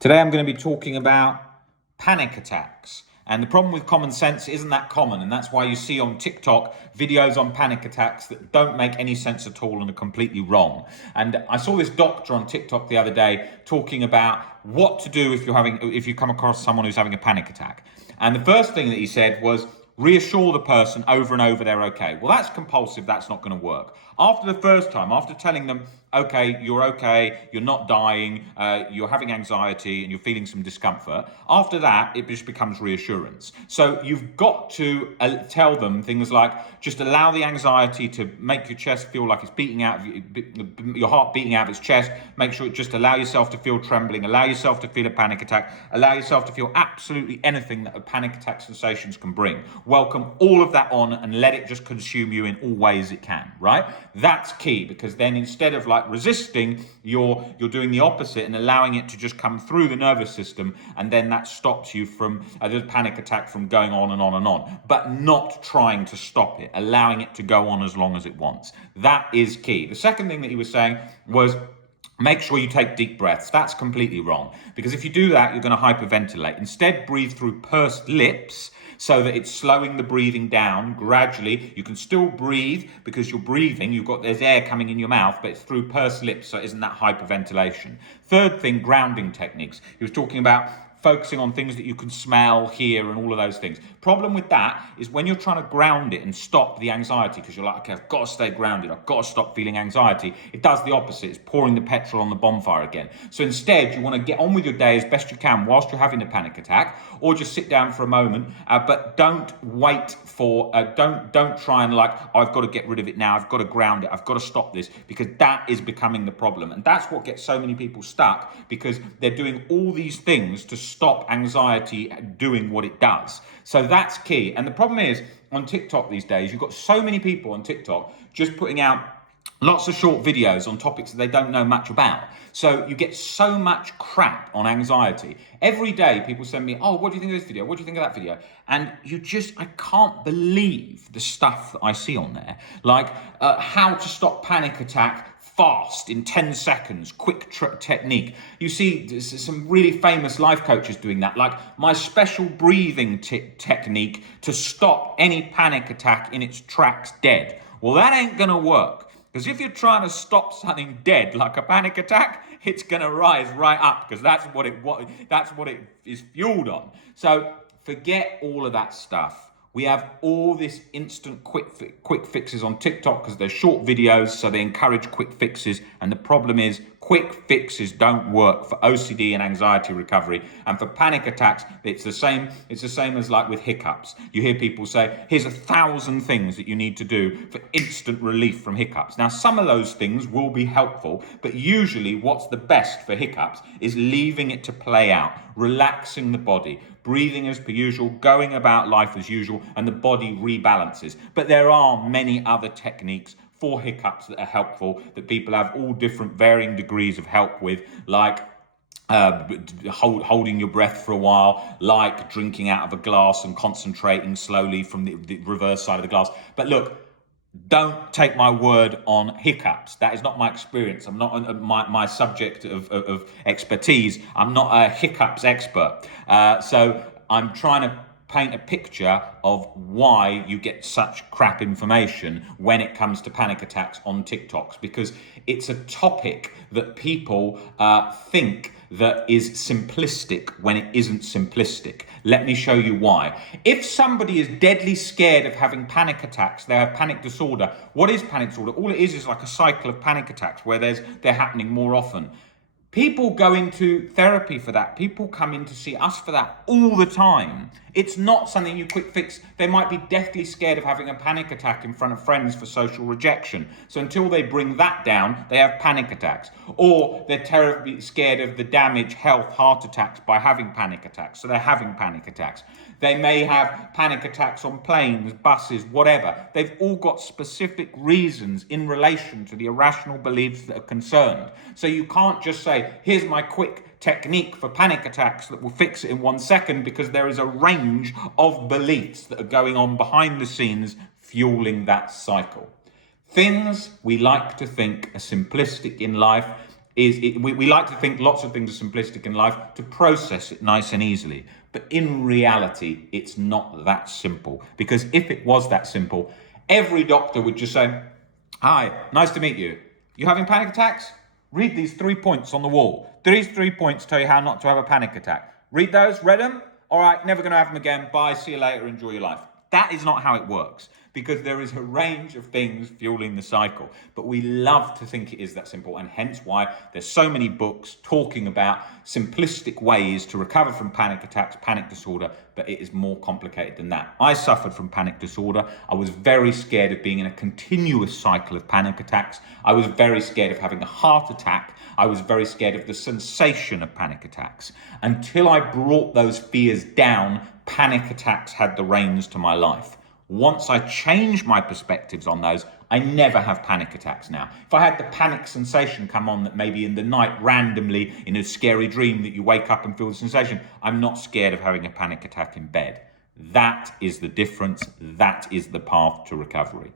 Today I'm going to be talking about panic attacks. And the problem with common sense isn't that common, and that's why you see on TikTok videos on panic attacks that don't make any sense at all and are completely wrong. And I saw this doctor on TikTok the other day talking about what to do if you come across someone who's having a panic attack. And the first thing that he said was reassure the person over and over they're okay. Well, that's compulsive, that's not going to work. After the first time, after telling them, okay, you're not dying, you're having anxiety and you're feeling some discomfort, after that, it just becomes reassurance. So you've got to tell them things like, just allow the anxiety to make your chest feel like it's beating out, your heart beating out of its chest, make sure just allow yourself to feel trembling, allow yourself to feel a panic attack, allow yourself to feel absolutely anything that a panic attack sensations can bring. Welcome all of that on and let it just consume you in all ways it can, right? That's key, because then instead of like resisting, you're doing the opposite and allowing it to just come through the nervous system, and then that stops you from the panic attack from going on and on and on, but not trying to stop it, allowing it to go on as long as it wants. That is key. The second thing that he was saying was, make sure you take deep breaths. That's completely wrong, because if you do that, you're going to hyperventilate. Instead, breathe through pursed lips so that it's slowing the breathing down gradually. You can still breathe because you're breathing. There's air coming in your mouth, but it's through pursed lips, so it isn't that hyperventilation. Third thing, grounding techniques. He was talking about focusing on things that you can smell, hear, and all of those things. Problem with that is when you're trying to ground it and stop the anxiety, because you're like, okay, I've got to stay grounded, I've got to stop feeling anxiety, it does the opposite. It's pouring the petrol on the bonfire again. So instead, you want to get on with your day as best you can whilst you're having a panic attack, or just sit down for a moment, but don't wait for, don't try and like, oh, I've got to get rid of it now, I've got to ground it, I've got to stop this, because that is becoming the problem. And that's what gets so many people stuck, because they're doing all these things to stop anxiety doing what it does. So that's key. And the problem is, on TikTok these days, you've got so many people on TikTok just putting out lots of short videos on topics that they don't know much about. So you get so much crap on anxiety. Every day people send me, oh, what do you think of this video? What do you think of that video? And I can't believe the stuff that I see on there. Like how to stop panic attack fast in 10 seconds, quick technique. You see some really famous life coaches doing that, like my special breathing technique to stop any panic attack in its tracks dead. Well, that ain't gonna work, because if you're trying to stop something dead, like a panic attack, it's gonna rise right up, because that's what it is fueled on. So forget all of that stuff. We have all this instant quick fixes on TikTok because they're short videos, so they encourage quick fixes. And the problem is, quick fixes don't work for OCD and anxiety recovery. And for panic attacks, it's the same as like with hiccups. You hear people say, here's 1,000 things that you need to do for instant relief from hiccups. Now, some of those things will be helpful, but usually what's the best for hiccups is leaving it to play out, relaxing the body, breathing as per usual, going about life as usual, and the body rebalances. But there are many other techniques for hiccups that are helpful, that people have all different varying degrees of help with, like holding your breath for a while, like drinking out of a glass and concentrating slowly from the reverse side of the glass. But look, don't take my word on hiccups. That is not my experience. I'm not my subject of expertise. I'm not a hiccups expert. So I'm trying to paint a picture of why you get such crap information when it comes to panic attacks on TikToks, because it's a topic that people think that is simplistic when it isn't simplistic. Let me show you why. If somebody is deadly scared of having panic attacks, they have panic disorder. What is panic disorder? All it is like a cycle of panic attacks where they're happening more often. People go into therapy for that. People come in to see us for that all the time. It's not something you quick fix. They might be deathly scared of having a panic attack in front of friends for social rejection. So until they bring that down, they have panic attacks. Or they're terribly scared of the damage, health, heart attacks by having panic attacks. So they're having panic attacks. They may have panic attacks on planes, buses, whatever. They've all got specific reasons in relation to the irrational beliefs that are concerned. So you can't just say, here's my quick technique for panic attacks that will fix it in 1 second, because there is a range of beliefs that are going on behind the scenes fueling that cycle. Things we like to think are simplistic in life we like to think lots of things are simplistic in life to process it nice and easily. But in reality, it's not that simple. Because if it was that simple, every doctor would just say, "Hi, nice to meet you. You having panic attacks? Read these 3 points on the wall. These 3 points tell you how not to have a panic attack. Read those, read them. All right, never going to have them again. Bye, see you later, enjoy your life." That is not how it works, because there is a range of things fueling the cycle. But we love to think it is that simple, and hence why there's so many books talking about simplistic ways to recover from panic attacks, panic disorder, but it is more complicated than that. I suffered from panic disorder. I was very scared of being in a continuous cycle of panic attacks. I was very scared of having a heart attack. I was very scared of the sensation of panic attacks. Until I brought those fears down, panic attacks had the reins to my life. Once I changed my perspectives on those, I never have panic attacks now. If I had the panic sensation come on that maybe in the night randomly in a scary dream that you wake up and feel the sensation, I'm not scared of having a panic attack in bed. That is the difference. That is the path to recovery.